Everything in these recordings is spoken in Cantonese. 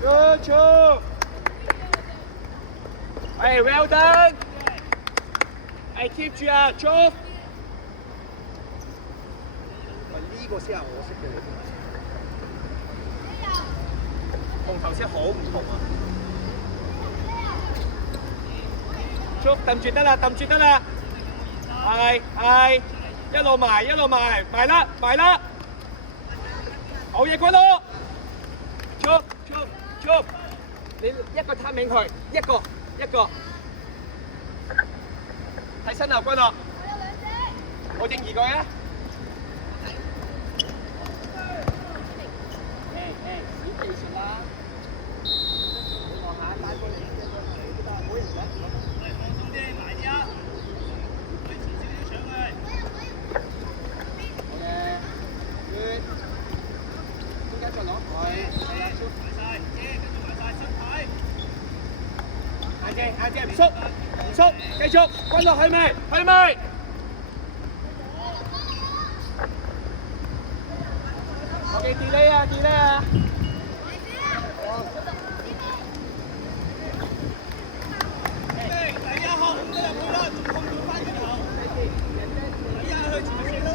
Good job！係 well done！係 keep 住啊 ，Joe！ 呢個先係我識嘅嚟，同頭先好唔同啊 ！Joe 揼住得啦，揼住得啦，係，一路埋一路埋，埋啦，好嘢，君咯 ！Joe， 你一個 timing 佢，一個，睇身後君咯，我正義佢啊！小技術啦，你望下帶過嚟嘅都得，冇人嘅。放鬆啲，埋啲啊！佢前少少上去。好嘅，good。中間再攞佢，係啊，埋晒，跟住埋晒身體。眼鏡唔縮，繼續，君落去未？OK， delay 啊！第一號咁就入去啦，仲控住翻轉頭。第一去前面咯。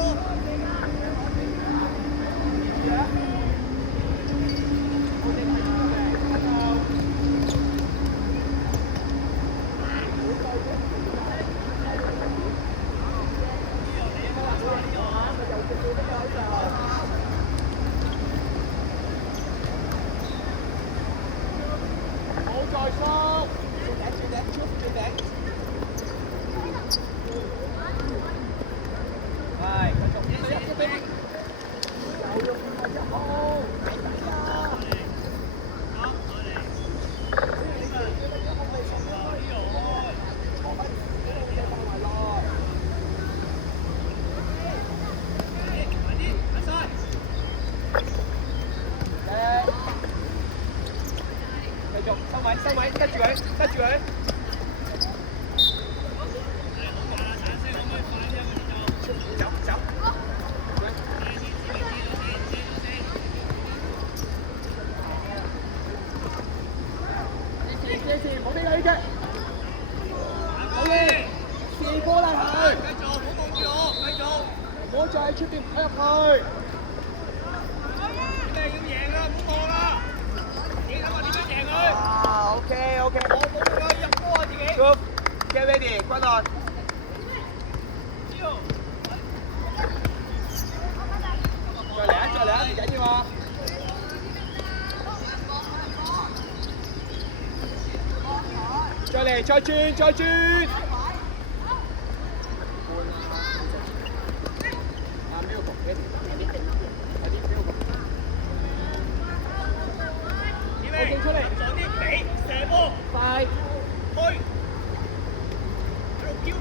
收位，跟住佢。走。支持，唔好俾佢嘅。好嘅，試波啦佢。繼續，唔好望住我，繼續。唔好再喺出邊跑入去。咩要贏啦？唔好望啦。你諗下點樣贏佢？OK， 我冇佢入波啊自己。Good， get ready， 君落。再嚟啊，唔緊要啊。再嚟，再轉。出嚟，撞啲比射波，快，推，喺度漂浮。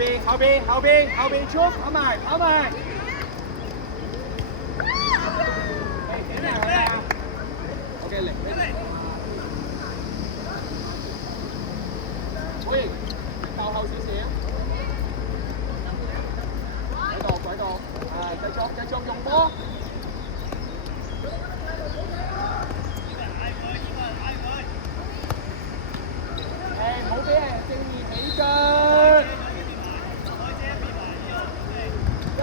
後邊出，跑埋。OK， 嚟。喂，靠後少少。軌道，係繼續用波。唔好俾人正面起腳。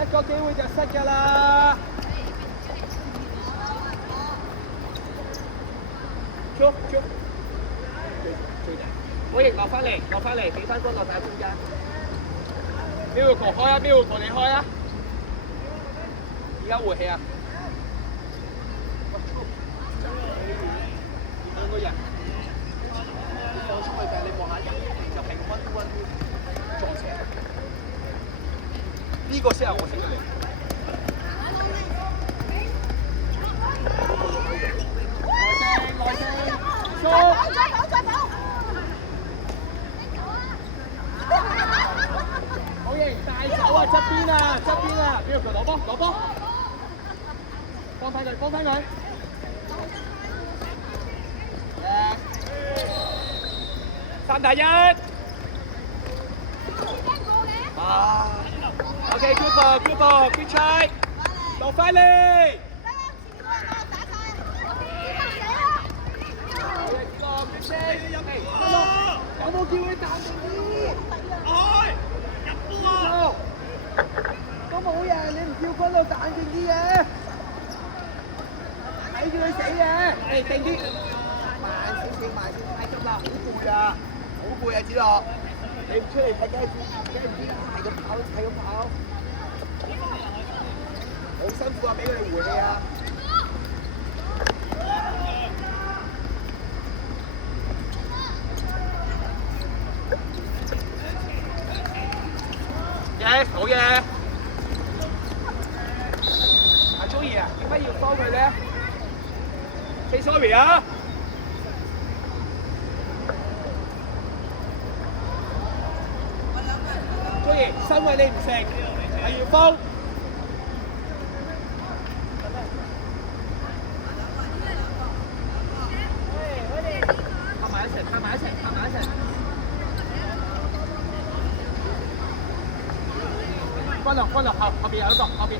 一個機會就失㗎啦！捉！我亦落翻嚟，俾翻君落打中間。Miracle 開啊 ，Miracle 你開啊！而家回氣啊！兩個人，你放出去㗎，你望下人就平均撞斜。呢個先係我識嘅嚟。耐性，啊，側邊啊，側邊啊，邊個攞波？攞波！幫翻佢，幫翻佢。3打1。啊 ，OK，good ball，good ball，good try，落翻嚟。有冇叫佢彈定啲？入波啊！都冇人，你唔叫分到彈定啲嘅，睇住佢死嘅。誒，定啲，慢少少，慢少少，太急啦，好攰啊，好攰啊，子樂，你唔出嚟睇梗係唔知，係咁跑，係咁跑，好辛苦啊，俾佢哋回氣啊！好嘢！阿 Joey 啊，點解要幫佢咧 ？Say sorry 啊 ！Joey， 身位你唔食，係要幫。拍埋一齊，拍埋一齊，拍埋一齊。關落，關落，後邊有一個，後邊。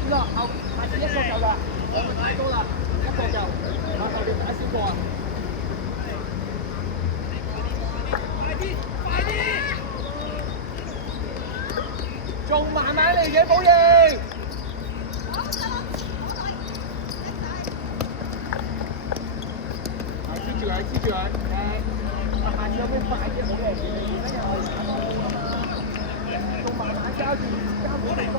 呢個後下次一個夠啦，太多啦，一個夠，後邊打少個啊！快啲！仲慢慢嚟嘅，寶瑩。黐住佢，黐住佢。下次有咩快嘅好嘅，而家又仲慢慢交住地方。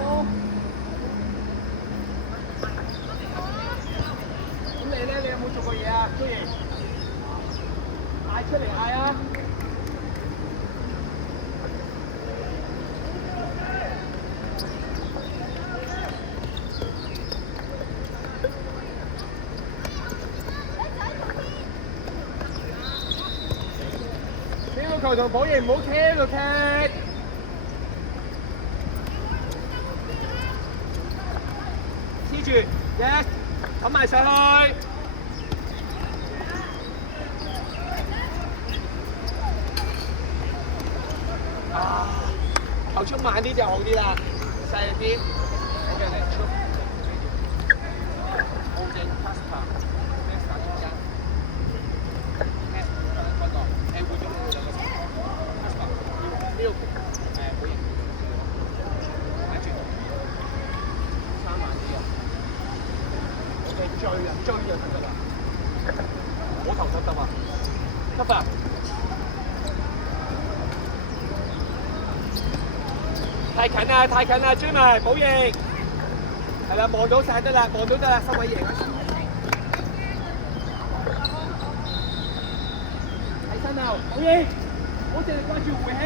咁你咧？你有冇做過嘢啊？雖然嗌出嚟嗌啊！球同寶瑩唔好企喺度踢，黐住 ，yes， 冚埋上去。啊，球速慢啲就好啲啦，細力啲。好嘅，嚟出。Holding faster， faster 中間。誒，換咗兩個。呢個保型，睇住，3萬啲啊！我哋追就得啦，冇頭得啊！得啊！太近啦，追埋保型，係啦，望到晒得啦，望到得啦，收位贏啊！睇身後，保型，唔好淨係掛住回氣。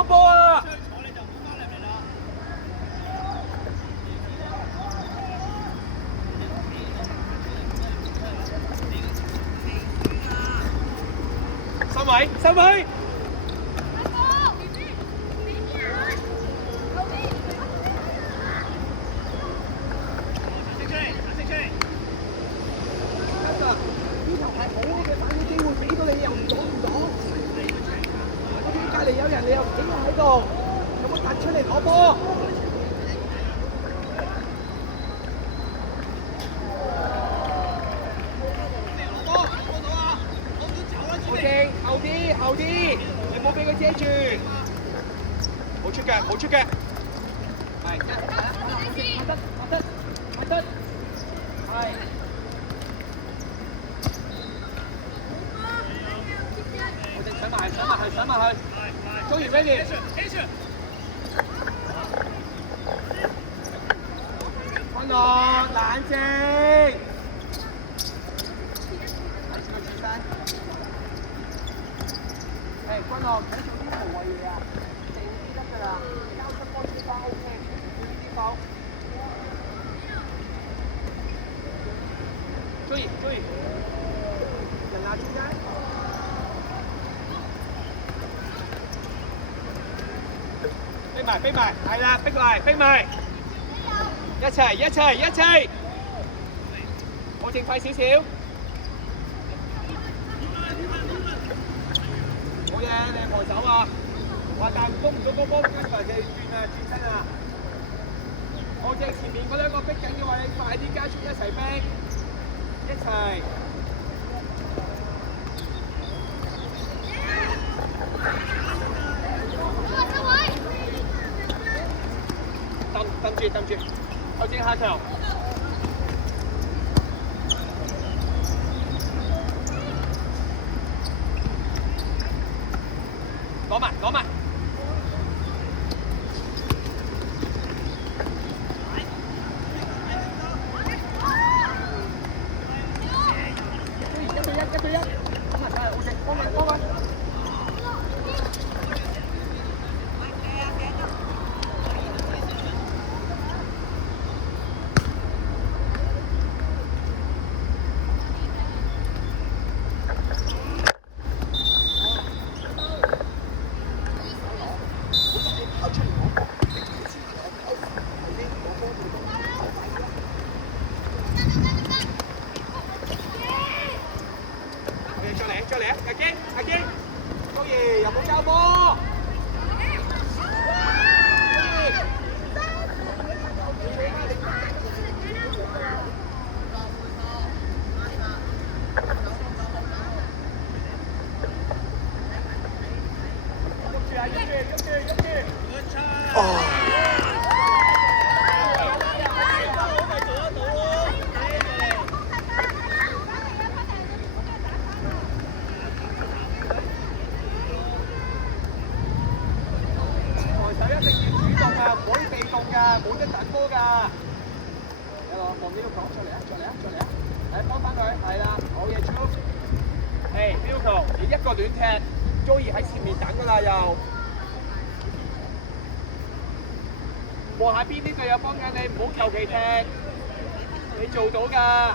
收波啊！收位，收位。呢球係好嘅反擊機會，俾到你又唔擋。隔離有人，你又企喺度，有冇突出嚟攞波？好正，後啲，你冇俾佢遮住，冇出腳，係，拍得，係。上埋去，終於 ready。君樂冷靜。君樂唔使做啲無謂嘢啊，靜啲得㗎啦，交出波啲包 OK， 呢啲包。注意，人拿中間。飛埋，係啦，逼埋，一齊，好靜快少少，好嘢，你係防守啊！話但係攻唔到嗰波，跟住人哋轉身啊！好正，前面嗰兩個逼緊嘅話，你快啲加速一齊逼，一齊。抌住，後正下場。攞埋。一對一，咁啊，好正，幫佢。再嚟，阿堅，高爺有冇交波？喐住！冇得等波㗎，有個望呢個講出嚟啊！嚟幫翻佢，係啦，好嘢 ，Joe。誒 ，Milko，你一個亂踢 ，Joey 喺前面等㗎啦又。望下邊啲隊友幫緊你，唔好求其踢，你做到㗎。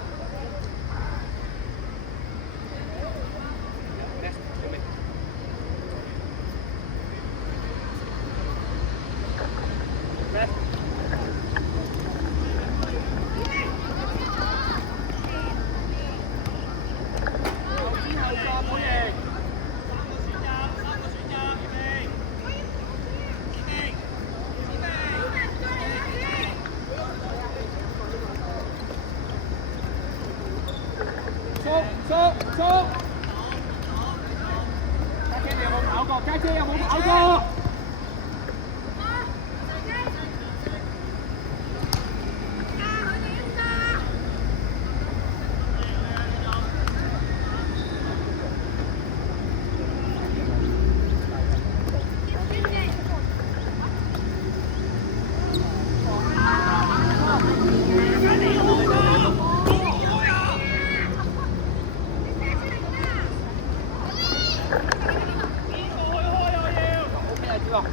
落。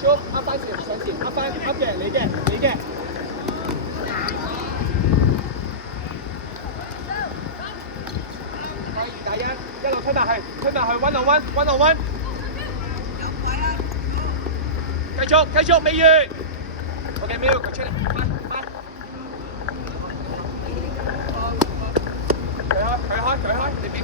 捉啱翻前上前，啱翻啱嘅，你嘅。第一路推埋去 ，one on one。繼續，美月。OK， 美月佢出嚟，快。佢開，你俾佢。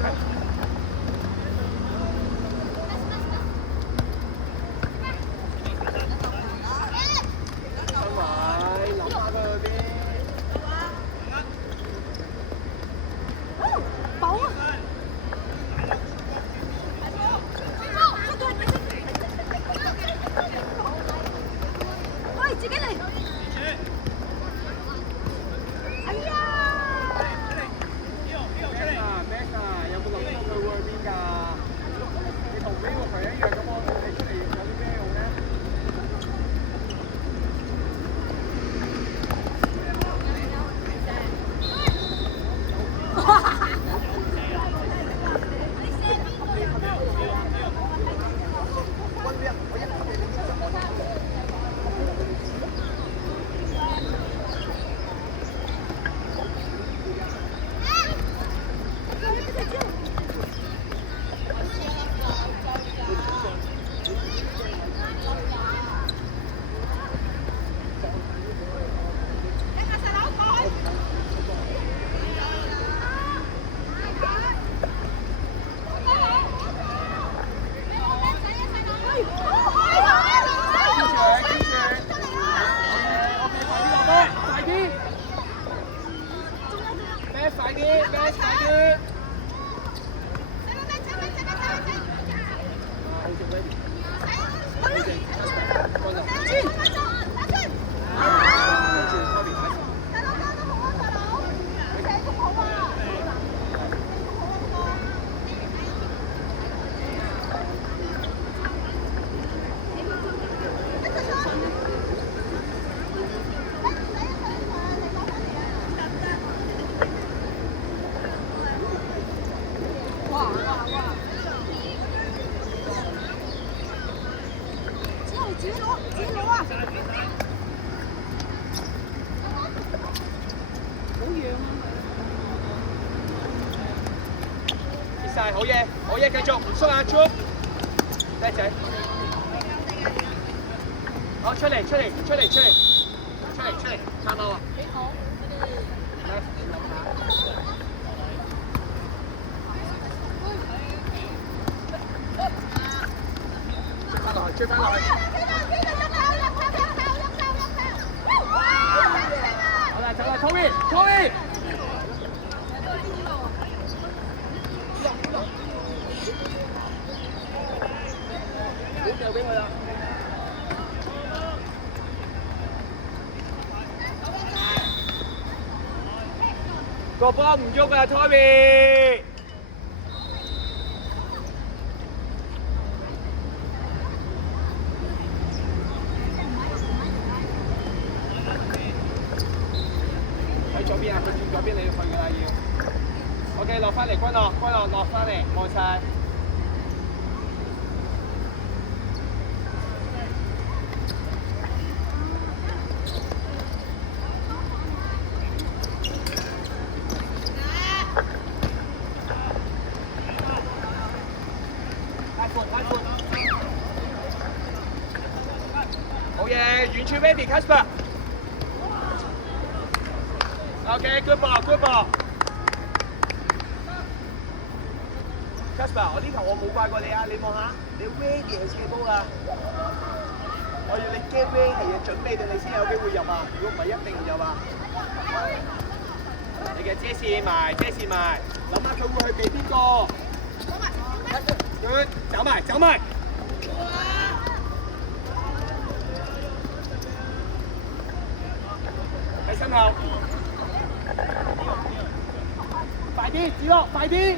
好嘢，繼續，縮下捉，叻仔，好出嚟，撐到啊！幾好，追翻落去，好啦，走啦 ，Tommy。掉俾佢啦！個波唔喐啊 ，Tommy！ 喺左邊啊，佢轉左邊你要去㗎啦要。OK， 落翻嚟，君樂落翻嚟，望晒。好嘢，遠處 ready Casper。OK，good ball。Casper， 我呢球我冇怪過你啊，你望下，你 ready 係射波㗎。我要你 get ready 嘅準備到你先有機會入啊，如果唔係一定唔入啊。你嘅遮線埋，諗下佢會去俾邊個？走埋。喺身後，快啲，子樂，快啲！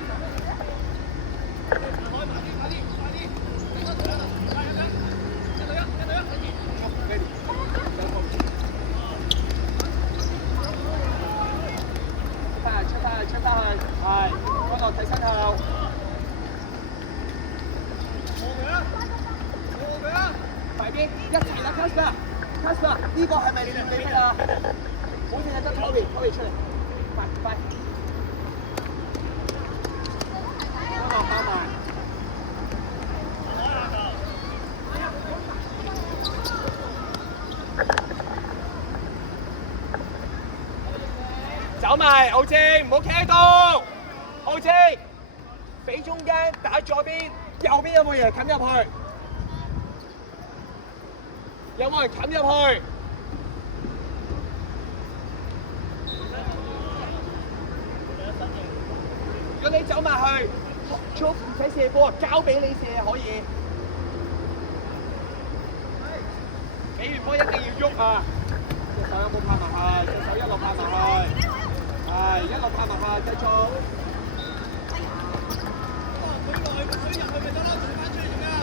出翻去！ Kasper，呢個係咪你逼啊？好似係得Chloe出嚟，快！包埋。走埋，奧正，唔好企喺度。奧正，俾中間打左邊，右邊有冇人冚入去？有冇人冚入去？如果你走埋去，足唔使射波，交俾你射可以。俾完波一定要喐啊！隻手有冇拍埋去？隻手一路拍埋去，係一路拍埋去，繼續。佢入去咪得咯，佢翻出嚟做咩啊？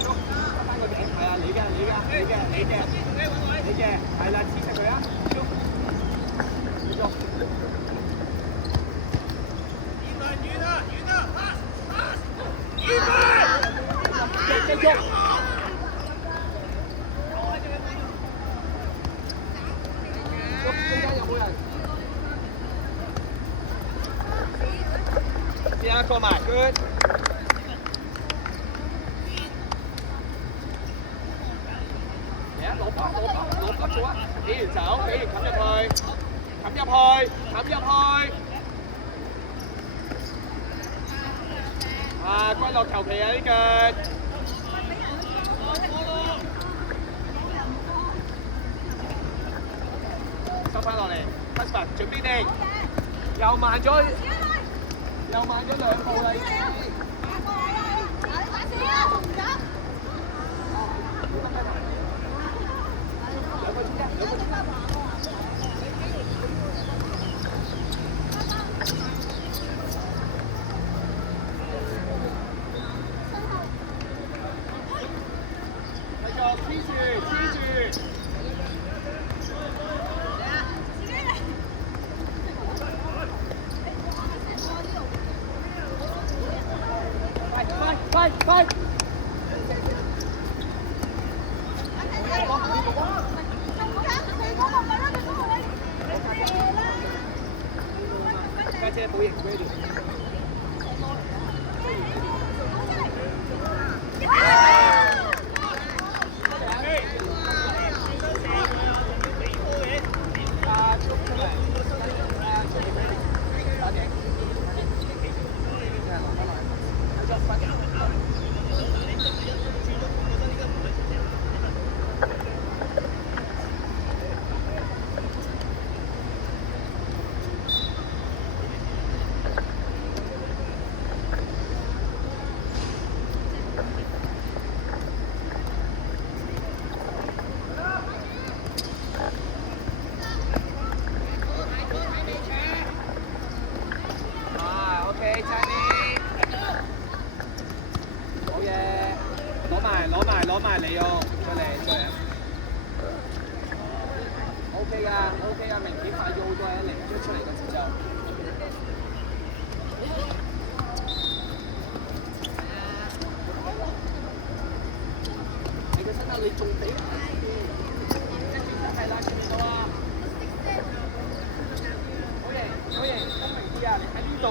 喐，得翻個頂，係啊，你嘅，係啦，黐實佢啊！繼續。繼續。中間有冇人？試下過埋 ，good。嚟啊！攞筆做啊！俾完走，俾完冚入去。啊，歸落球皮啊呢腳。收翻落嚟 ，Kasper 準備定，又慢咗2步啦已經。快！家姐保型 ready。攞埋你哦，出嚟，OK 㗎，明顯快咗好多啊！嚟出嚟嘅節奏。你個身體你仲俾，跟住真係啦，見唔見到啊？好型，聰明啲啊！你喺呢度。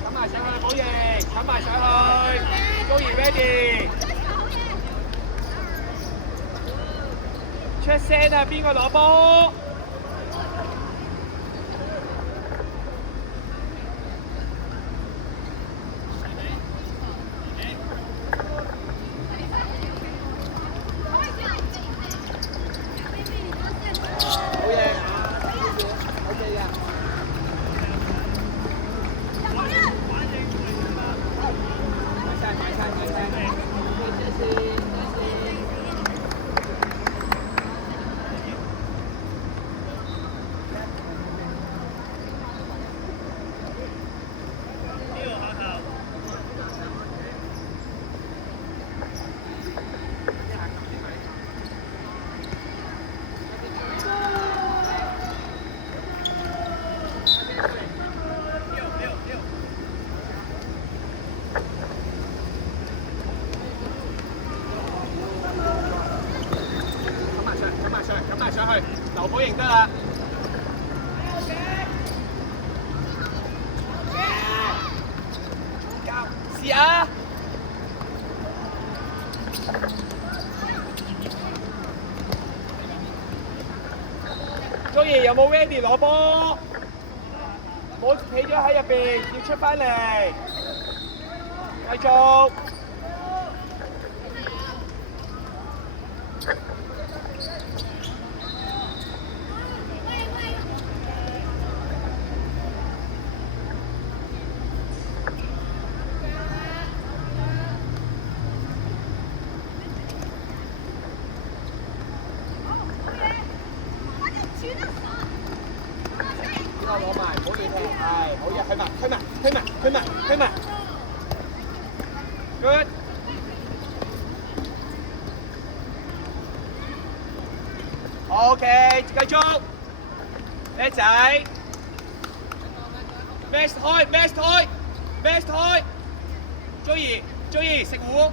冚埋上去，高兒 ready， 出聲啊！邊個攞波？得啦。試下。Joey有冇 ready 攞波？冇企咗喺入邊，要出翻嚟。繼續。攞埋，唔好亂踢，係好嘢，去埋 ，good。OK， 繼續，叻仔 ，best 開 ，Joey 食糊。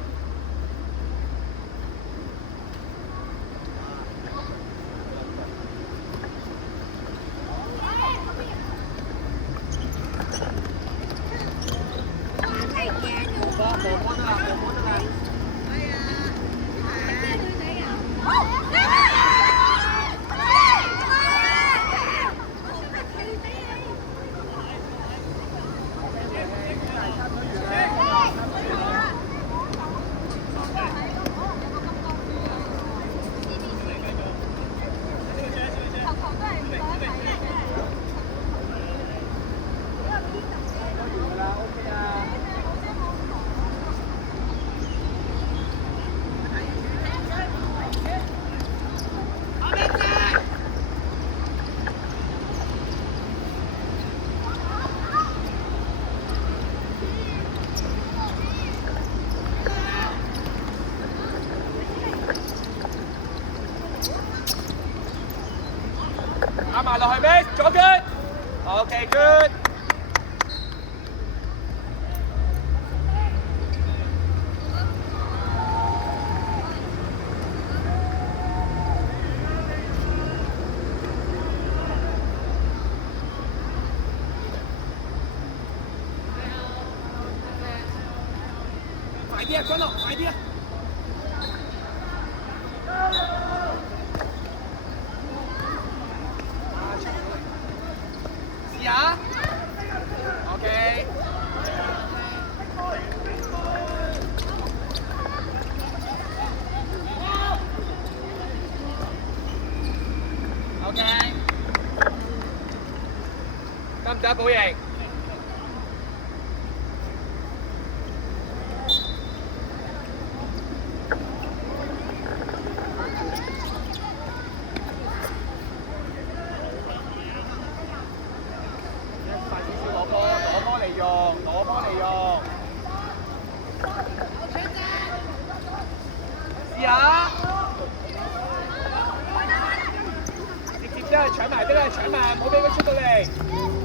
打埋落去咩？左腳。OK good。快啲啊，君樂，快啲啊！試下 ，OK。OK。得唔得，寶瑩？攞波嚟用，試下，直接真係搶埋得啦，搶埋，唔好俾佢出到嚟。